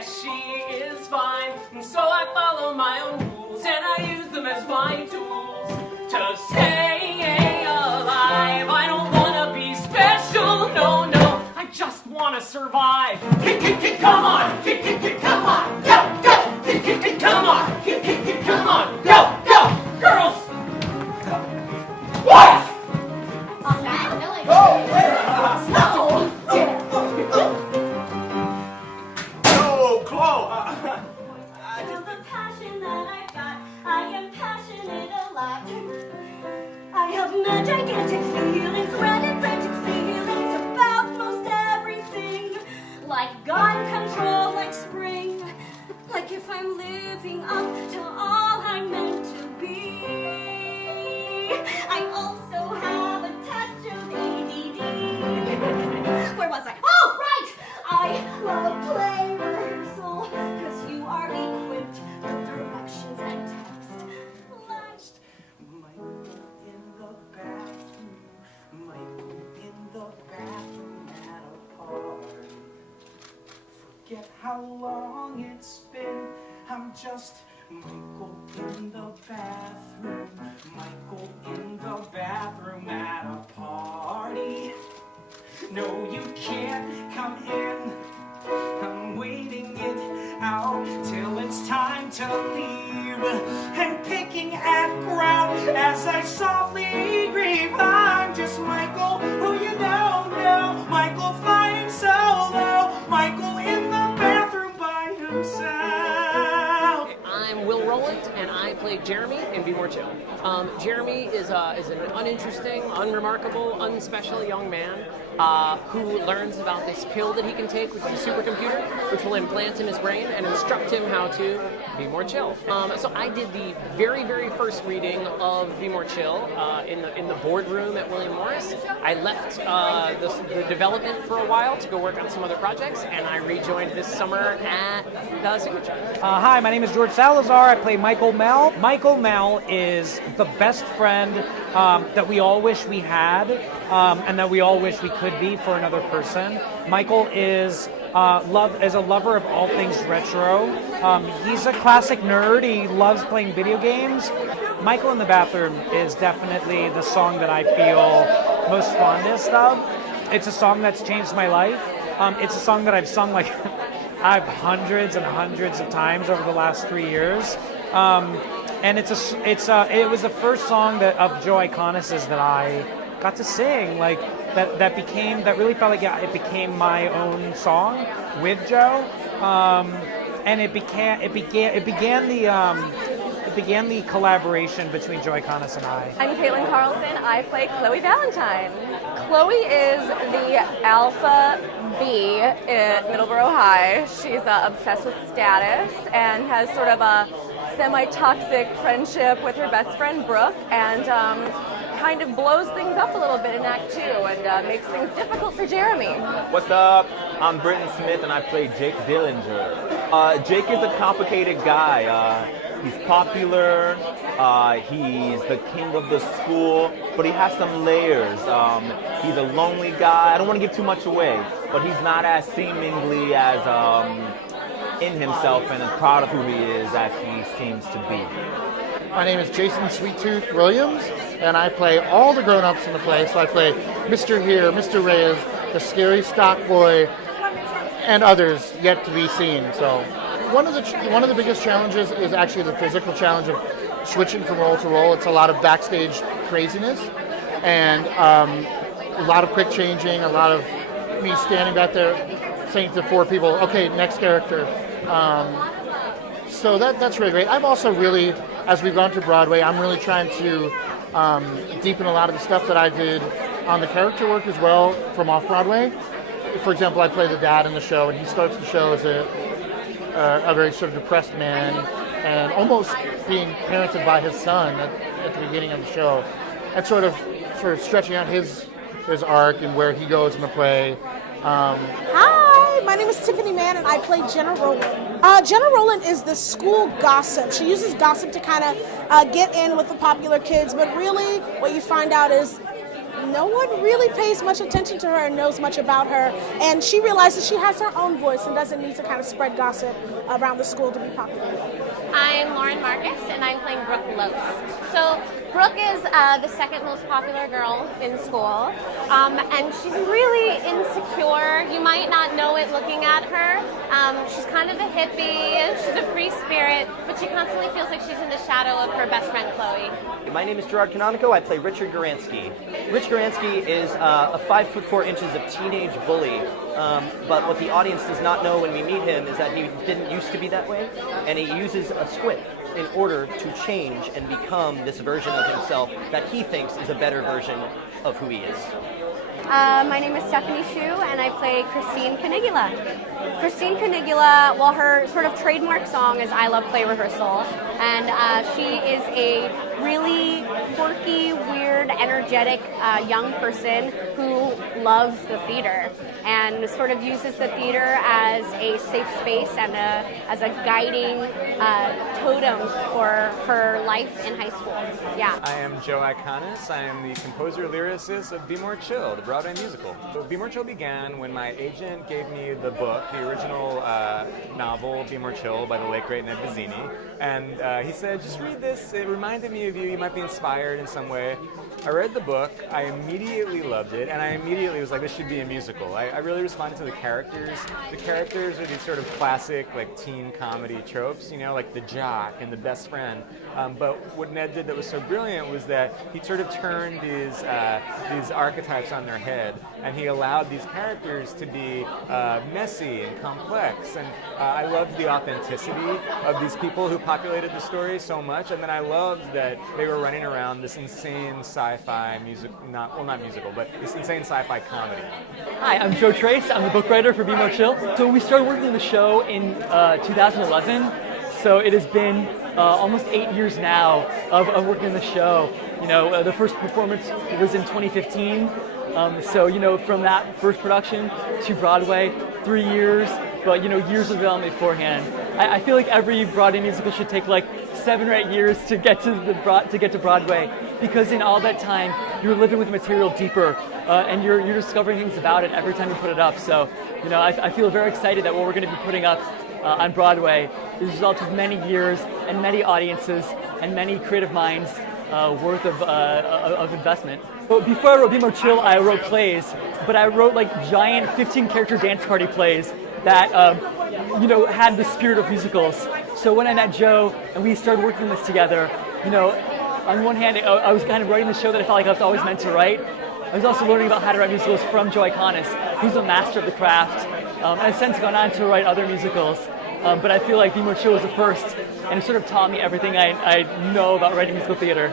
yes, she is fine. And so I follow my own rules, and I use them as my tools to stay alive. I don't wanna be special, no, no. I just wanna survive. Come on, come on, go, go. Come on, come on, go, go, girls. What? Oh, Chloe. Feel the passion that I've got. I am passionate a lot. I have no gigantic feelings, frantic feelings about most everything. Like gun control, like spring. Like if I'm living up to all I'm meant to be. I also have a touch of ADD. Where was I? Oh, right! I love play rehearsal, because you are equipped with directions and text. Michael in the bathroom at a party. Forget how long it's been. I'm just Michael in the bathroom. Michael in the bathroom at a party. No, you can't come in. I'm waiting it out till it's time to leave. And picking at ground as I softly grieve. I'm just Michael, who you know. Michael flying solo. Michael in the bathroom by himself. I'm Will Rowland, and I play Jeremy in Be More Chill. Jeremy is an uninteresting, unremarkable, unspecial young man who learns about this pill that he can take, which is a supercomputer, which will implant in his brain and instruct him how to be more chill. So I did the very, very first reading of Be More Chill in the boardroom at William Morris. I left the development for a while to go work on some other projects, and I rejoined this summer at Signature. Hi, my name is George Salazar. I play Michael Mel. Michael Mel is the best friend that we all wish we had, and that we all wish we could be for another person. Michael is a lover of all things retro. He's a classic nerd. He loves playing video games. Michael in the Bathroom is definitely the song that I feel most fondest of. It's a song that's changed my life. It's a song that I've sung I've hundreds and hundreds of times over the last 3 years. And it was the first song of Joe Iconis's that I got to sing, that really felt like it became my own song with Joe, and it began the collaboration between Joe Iconis and I. I'm Caitlin Carlson. I play Chloe Valentine. Chloe is the alpha B at Middleborough High. She's obsessed with status and has sort of a semi-toxic friendship with her best friend Brooke, and kind of blows things up a little bit in Act 2 and makes things difficult for Jeremy. What's up? I'm Britton Smith and I play Jake Dillinger. Jake is a complicated guy. He's popular, he's the king of the school, but he has some layers. He's a lonely guy. I don't want to give too much away, but he's not as seemingly as in himself and as proud of who he is as he seems to be. My name is Jason Sweet Tooth Williams, and I play all the grown-ups in the play. So I play Mr. Here, Mr. Reyes, the scary stock boy, and others yet to be seen. So one of the biggest challenges is actually the physical challenge of switching from role to role. It's a lot of backstage craziness, and a lot of quick changing, a lot of me standing back there saying to 4 people, okay, next character. So that's really great. I've also really, as we've gone to Broadway, I'm really trying to deepen a lot of the stuff that I did on the character work as well from off-Broadway. For example, I play the dad in the show, and he starts the show as a very sort of depressed man and almost being parented by his son at the beginning of the show, and sort of stretching out his arc and where he goes in the play. Hi, my name is Tiffany Mann, and I play Jenna Rowland. Jenna Rowland is the school gossip. She uses gossip to kind of get in with the popular kids, but really what you find out is no one really pays much attention to her and knows much about her. And she realizes she has her own voice and doesn't need to kind of spread gossip around the school to be popular. I'm Lauren Marcus, and I'm playing Brooke Lose. So Brooke is the second most popular girl in school, and she's really insecure. You might not know it looking at her. She's kind of a hippie, she's a free spirit, but she constantly feels like she's in the shadow of her best friend Chloe. My name is Gerard Canonico. I play Richard Garansky. Rich Garansky is a 5'4" of teenage bully, but what the audience does not know when we meet him is that he didn't used to be that way, and he uses a squint in order to change and become this version of himself that he thinks is a better version of who he is. My name is Stephanie Shu, and I play Christine Canigula. Christine Canigula, well, her sort of trademark song is I Love Play Rehearsal, and she is a really quirky, weird, energetic young person who loves the theater and sort of uses the theater as a safe space and as a guiding totem for her life in high school. Yeah. I am Joe Iconis. I am the composer-lyricist of Be More Chill, the Broadway musical. So Be More Chill began when my agent gave me the book, the original novel, Be More Chill, by the late great Ned Vizzini. And he said, just read this. It reminded me of you. You might be inspired in some way. I read the book. I immediately loved it. And I immediately was like, this should be a musical. I really responded to the characters. The characters are these sort of classic, like, teen comedy tropes, you know, like the jock and the best friend. But what Ned did that was so brilliant was that he sort of turned these archetypes on their head, and he allowed these characters to be messy and complex. And I loved the authenticity of these people who populated the story so much. And then I loved that they were running around this insane sci-fi not musical, but this insane sci-fi comedy. Hi, I'm Joe Trace. I'm the book writer for Be More Chill. So we started working on the show in 2011. So it has been almost 8 years now of working on the show. You know, the first performance was in 2015. So, you know, from that first production to Broadway, 3 years, but, you know, years of development beforehand. I feel like every Broadway musical should take like 7 or 8 years to get to Broadway, because in all that time, you're living with the material deeper, and you're discovering things about it every time you put it up. So, you know, I feel very excited that what we're going to be putting up on Broadway is a result of many years and many audiences and many creative minds worth of investment. But before I wrote Be More Chill, I wrote plays, but I wrote like giant 15-character dance party plays that you know, had the spirit of musicals. So when I met Joe and we started working on this together, you know, on one hand, I was kind of writing the show that I felt like I was always meant to write. I was also learning about how to write musicals from Joe Iconis, who's a master of the craft. I've since gone on to write other musicals, but I feel like Be More Chill was the first, and it sort of taught me everything I know about writing musical theater.